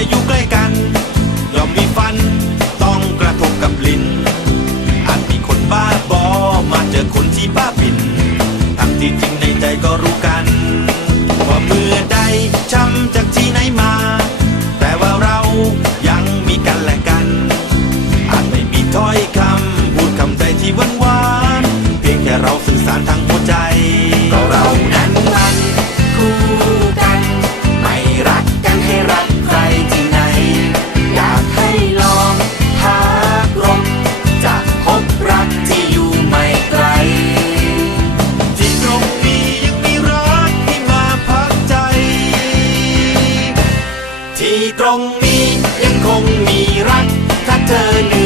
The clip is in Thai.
ออยู่ใกล้กันย่อมมีฟันต้องกระทบกับลิ้นอาจมีคนบ้าบอมาเจอคนที่บ้าบินทำที่จริงในใจก็รู้กันว่าเมื่อใดช้ำจากที่ไหนมา แต่ว่าเรายังมีกันและกัน อาจไม่มีถ้อยคำพูดคำใจที่หวานหวานเพียงแค่เราสื่อสารทางหัวใจ รงนี้ยังคงมีรัก ถ้าเธอ